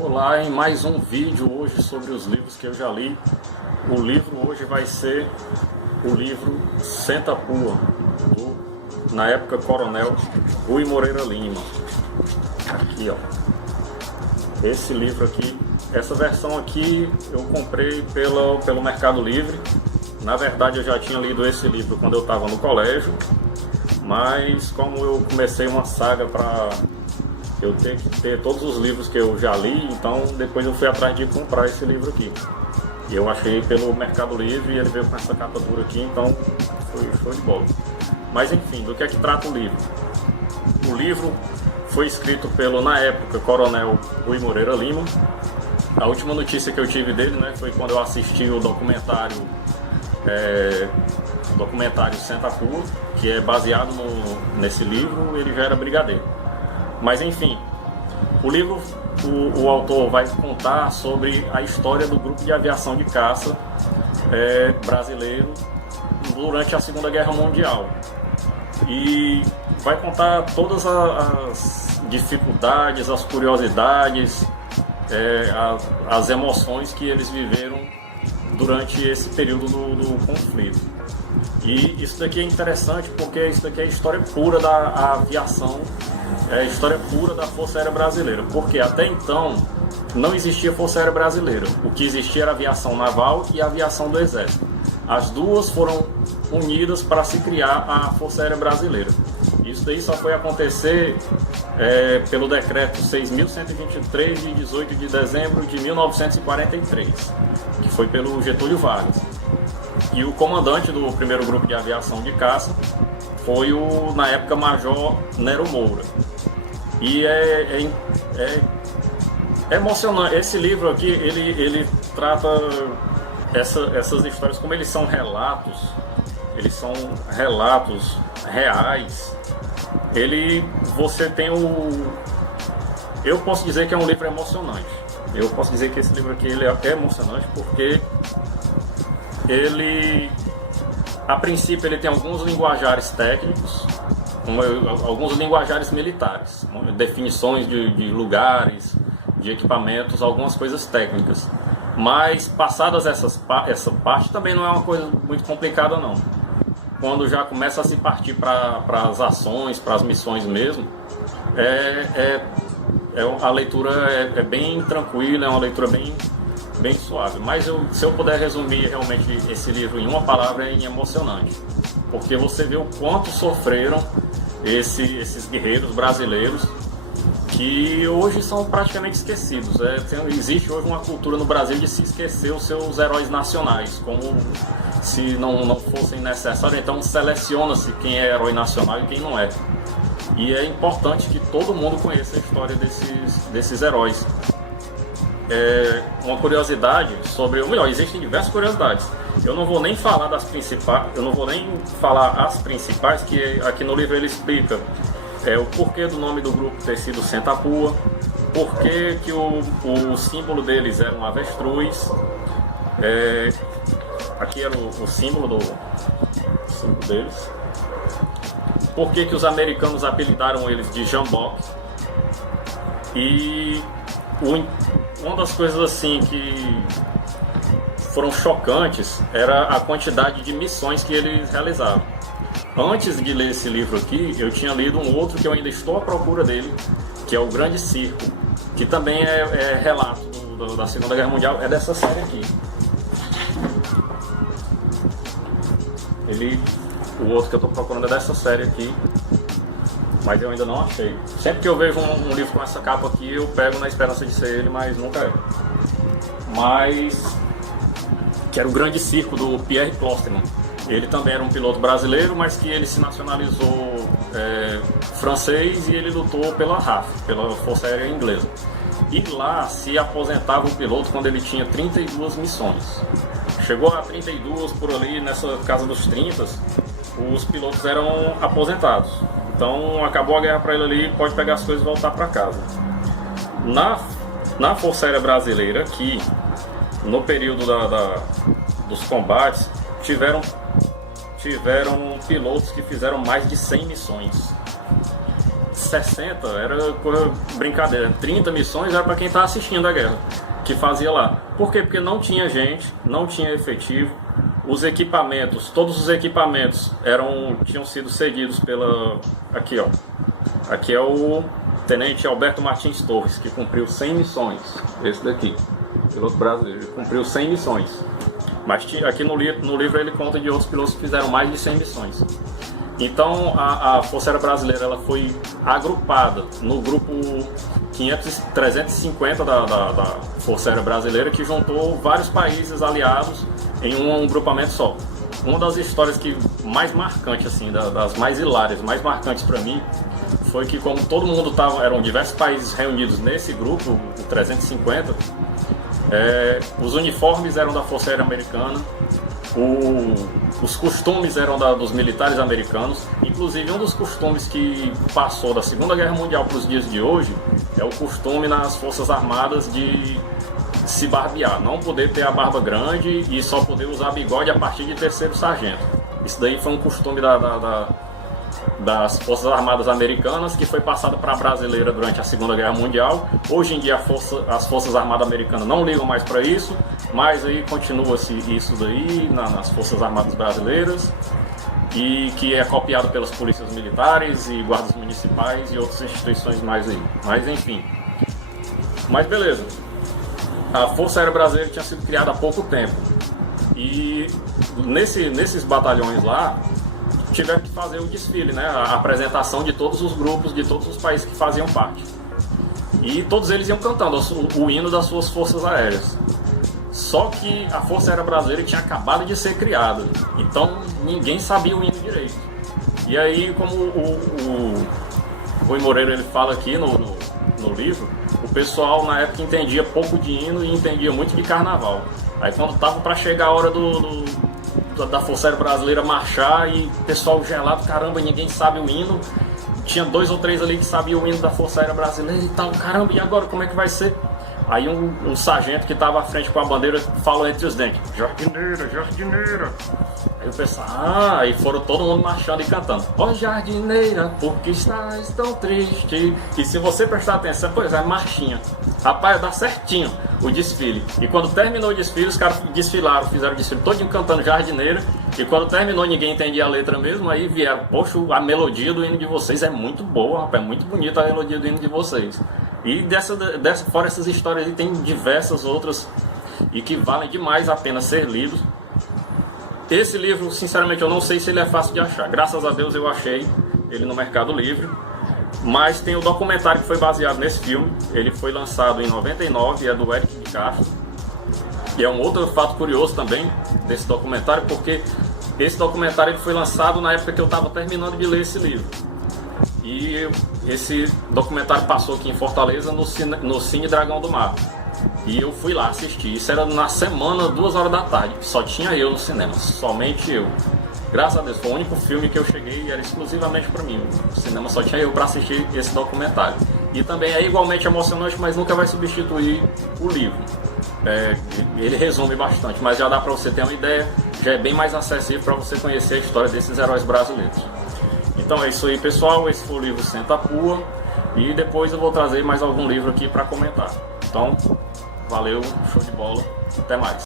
Olá, em mais um vídeo hoje sobre os livros que eu já li. O livro hoje vai ser o livro Senta Pua, na época Coronel Rui Moreira Lima. Aqui, ó. Esse livro aqui, essa versão aqui eu comprei pelo Mercado Livre. Na verdade eu já tinha lido esse livro quando eu estava no colégio, mas como eu comecei uma saga para eu ter que ter todos os livros que eu já li, então depois eu fui atrás de comprar esse livro aqui. E eu achei pelo Mercado Livre e ele veio com essa capa dura aqui, então foi show de bola. Mas enfim, do que é que trata o livro? O livro foi escrito pelo, na época, Coronel Rui Moreira Lima. A última notícia que eu tive dele, né, foi quando eu assisti o documentário Senta Pua, que é baseado nesse livro. Ele já era brigadeiro. Mas enfim, o livro, o autor vai contar sobre a história do grupo de aviação de caça brasileiro durante a Segunda Guerra Mundial. E vai contar todas as dificuldades, as curiosidades, as emoções que eles viveram durante esse período do conflito. E isso daqui é interessante porque isso daqui é a história pura da aviação, é a história pura da Força Aérea Brasileira, porque até então não existia Força Aérea Brasileira. O que existia era a aviação naval e a aviação do Exército. As duas foram unidas para se criar a Força Aérea Brasileira. Isso daí só foi acontecer pelo decreto 6.123 de 18 de dezembro de 1943, que foi pelo Getúlio Vargas. E o comandante do primeiro grupo de aviação de caça foi na época, Major Nero Moura. E é emocionante. Esse livro aqui, ele trata essas histórias, como eles são relatos reais. Você tem eu posso dizer que é um livro emocionante. Eu posso dizer que esse livro aqui ele é emocionante porque a princípio ele tem alguns linguajares técnicos, alguns linguajares militares, definições de lugares, de equipamentos, algumas coisas técnicas. Mas passadas essa parte também não é uma coisa muito complicada não. Quando já começa a se partir para as ações, para as missões mesmo, a leitura é bem tranquila, é uma leitura bem suave. Mas se eu puder resumir realmente esse livro em uma palavra, é emocionante. Porque você vê o quanto sofreram esses guerreiros brasileiros, que hoje são praticamente esquecidos. Existe hoje uma cultura no Brasil de se esquecer os seus heróis nacionais, como se não fossem necessários. Então seleciona-se quem é herói nacional e quem não é. E é importante que todo mundo conheça a história desses heróis. Uma curiosidade sobre, ou melhor, existem diversas curiosidades. Eu não vou nem falar das principais, as principais, que aqui no livro ele explica o porquê do nome do grupo ter sido Senta Pua, porquê que o símbolo deles era um avestruz. Aqui era o símbolo deles. Porquê que os americanos apelidaram eles de Jambok. E uma das coisas assim que foram chocantes era a quantidade de missões que eles realizavam. Antes de ler esse livro aqui, eu tinha lido um outro que eu ainda estou à procura dele, que é o Grande Circo, que também é relato da Segunda Guerra Mundial, é dessa série aqui. O outro que eu estou procurando é dessa série aqui, mas eu ainda não achei. Sempre que eu vejo um livro com essa capa aqui, eu pego na esperança de ser ele, mas nunca é. Que era o Grande Circo, do Pierre Clostermann. Ele também era um piloto brasileiro, mas que ele se nacionalizou francês e ele lutou pela RAF, pela Força Aérea Inglesa. E lá se aposentava o piloto quando ele tinha 32 missões. Chegou a 32 por ali, nessa casa dos 30, os pilotos eram aposentados. Então acabou a guerra para ele ali, pode pegar as coisas e voltar para casa. Na Força Aérea Brasileira, aqui, no período dos combates, tiveram pilotos que fizeram mais de 100 missões. 60 era coisa, brincadeira, 30 missões era para quem estava assistindo a guerra, que fazia lá. Por quê? Porque não tinha gente, não tinha efetivo, os equipamentos, todos os equipamentos tinham sido cedidos pela... Aqui, ó. Aqui é o Tenente Alberto Martins Torres, que cumpriu 100 missões. Esse daqui, piloto brasileiro, ele cumpriu 100 missões. Mas aqui no livro ele conta de outros pilotos que fizeram mais de 100 missões. Então a Força Aérea Brasileira ela foi agrupada no grupo 350 da Força Aérea Brasileira, que juntou vários países aliados em um grupamento só. Uma das histórias que mais marcantes, assim, das mais hilárias, mais marcantes para mim, foi que como todo mundo eram diversos países reunidos nesse grupo, o 350, os uniformes eram da Força Aérea Americana, os costumes eram dos militares americanos. Inclusive um dos costumes que passou da Segunda Guerra Mundial para os dias de hoje é o costume nas Forças Armadas de se barbear, não poder ter a barba grande e só poder usar bigode a partir de terceiro sargento. Isso daí foi um costume das Forças Armadas Americanas, que foi passado para a brasileira durante a Segunda Guerra Mundial. Hoje em dia as Forças Armadas Americanas não ligam mais para isso, mas aí continua-se isso daí nas Forças Armadas Brasileiras, e que é copiado pelas polícias militares e guardas municipais e outras instituições mais aí. Mas enfim, mas beleza. A Força Aérea Brasileira tinha sido criada há pouco tempo e nesses batalhões lá tiveram que fazer o desfile, né? A apresentação de todos os grupos, de todos os países que faziam parte. E todos eles iam cantando o hino das suas forças aéreas. Só que a Força Aérea Brasileira tinha acabado de ser criada, então ninguém sabia o hino direito. E aí, como o Rui Moreira ele fala aqui no livro, o pessoal na época entendia pouco de hino e entendia muito de carnaval. Aí quando tava para chegar a hora da Força Aérea Brasileira marchar e o pessoal gelado, caramba, ninguém sabe o hino. Tinha 2 ou 3 ali que sabiam o hino da Força Aérea Brasileira e tal, caramba, e agora como é que vai ser? Aí um sargento que estava à frente com a bandeira falou entre os dentes: jardineira, jardineira. Aí o pessoal, aí foram todo mundo marchando e cantando: ó jardineira, por que estás tão triste? E se você prestar atenção, pois é, marchinha. Rapaz, dá certinho o desfile. E quando terminou o desfile, os caras desfilaram, fizeram o desfile todinho cantando jardineira. E quando terminou, ninguém entendia a letra mesmo. Aí vieram: poxa, a melodia do hino de vocês é muito boa, rapaz, é muito bonita a melodia do hino de vocês. E fora essas histórias aí, tem diversas outras e que valem demais a pena ser lidos. Esse livro, sinceramente, eu não sei se ele é fácil de achar. Graças a Deus eu achei ele no Mercado Livre. Mas tem o documentário que foi baseado nesse filme. Ele foi lançado em 99 e é do Eric de Castro. E é um outro fato curioso também desse documentário, porque esse documentário ele foi lançado na época que eu estava terminando de ler esse livro. E esse documentário passou aqui em Fortaleza no Cine Dragão do Mar. E eu fui lá assistir. Isso era na semana, 2 horas da tarde. Só tinha eu no cinema, somente eu. Graças a Deus, foi o único filme que eu cheguei e era exclusivamente para mim. O cinema só tinha eu para assistir esse documentário. E também é igualmente emocionante, mas nunca vai substituir o livro. Ele resume bastante, mas já dá para você ter uma ideia. Já é bem mais acessível para você conhecer a história desses heróis brasileiros. Então é isso aí, pessoal. Esse foi o livro Senta a Pua. E depois eu vou trazer mais algum livro aqui para comentar. Então, valeu, show de bola. Até mais.